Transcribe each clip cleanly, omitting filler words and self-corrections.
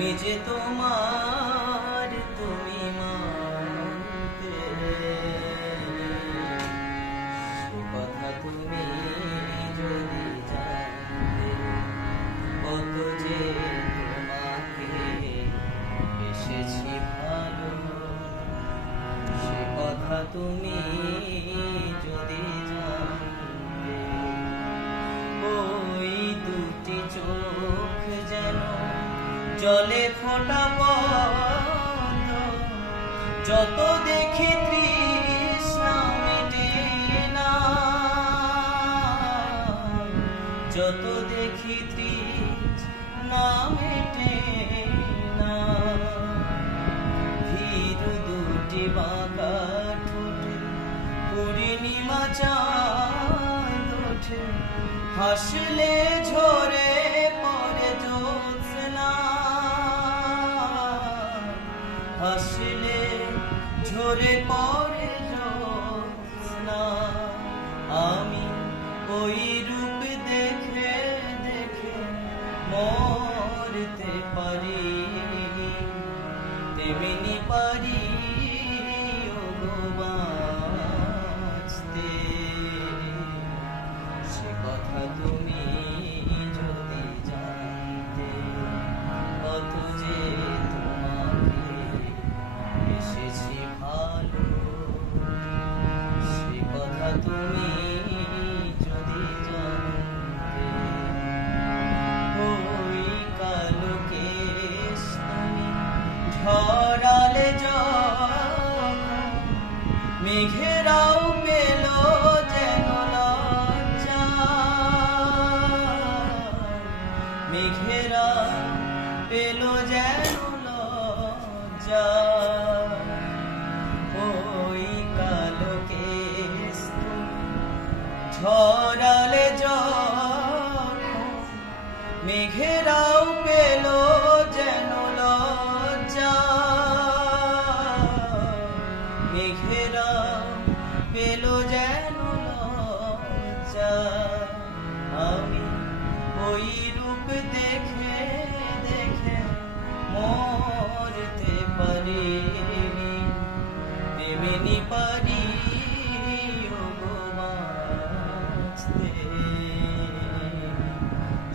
আমি যে তোমার, তুমি মানতে, সে কথা তুমি যদি জানতে, কত যে তোমাকে এসেছি ভালো, সে কথা তুমি যদি জানতে। ওই দুটি চোখ যেন জলে ফোঁটা পদ্ম, যত দেখি তৃষ্ণা মেটে না, যত দেখি তৃষ্ণা মেটে না। ধীর দুটি বাঁকা ঠোঁটে পূর্ণিমা চাঁদ ওঠে, হাসলে ঝরে পড়ে জ্যোৎস্না, হাসলে ঝরে পড়ে জ্যোৎস্না। আমি ওই রূপ দেখে দেখে মরতে পারি, তেমনি পারি ওগো বাঁচতে। সে কথা তুমি যদি জানতে, কত যে তোমাকে এসেছি ভালো, সে কথা তুমি যদি জানতে। ওই কালো কেশ তুমি ঝরালে যখন, মেঘেরাও পেল যেন লজ্জা, মেঘেরা পেল যেন লজ্জা। ওই কালো কেশ তুমি ঝরালে যখন, মেঘেরাও পেল যেন লজ্জা, মেঘেরা পেল যেন লজ্জা। আমি ওই রূপ দেখে দেখে মরতে পারি, তেমনি পারি ওগো বাঁচতে।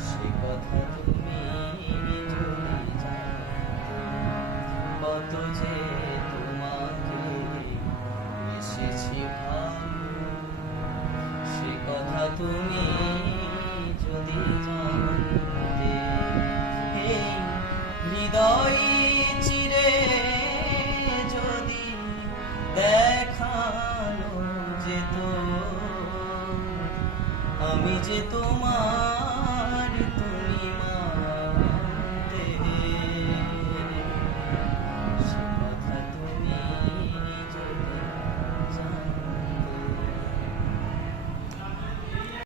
সে কথা তুমি যদি জানতে, কত যে তোমাকে এসেছি ভালো, সে কথা তুমি যদি জানতে। এই হৃদয় চিরে যদি দেখানো যেত, আমি যে তোমার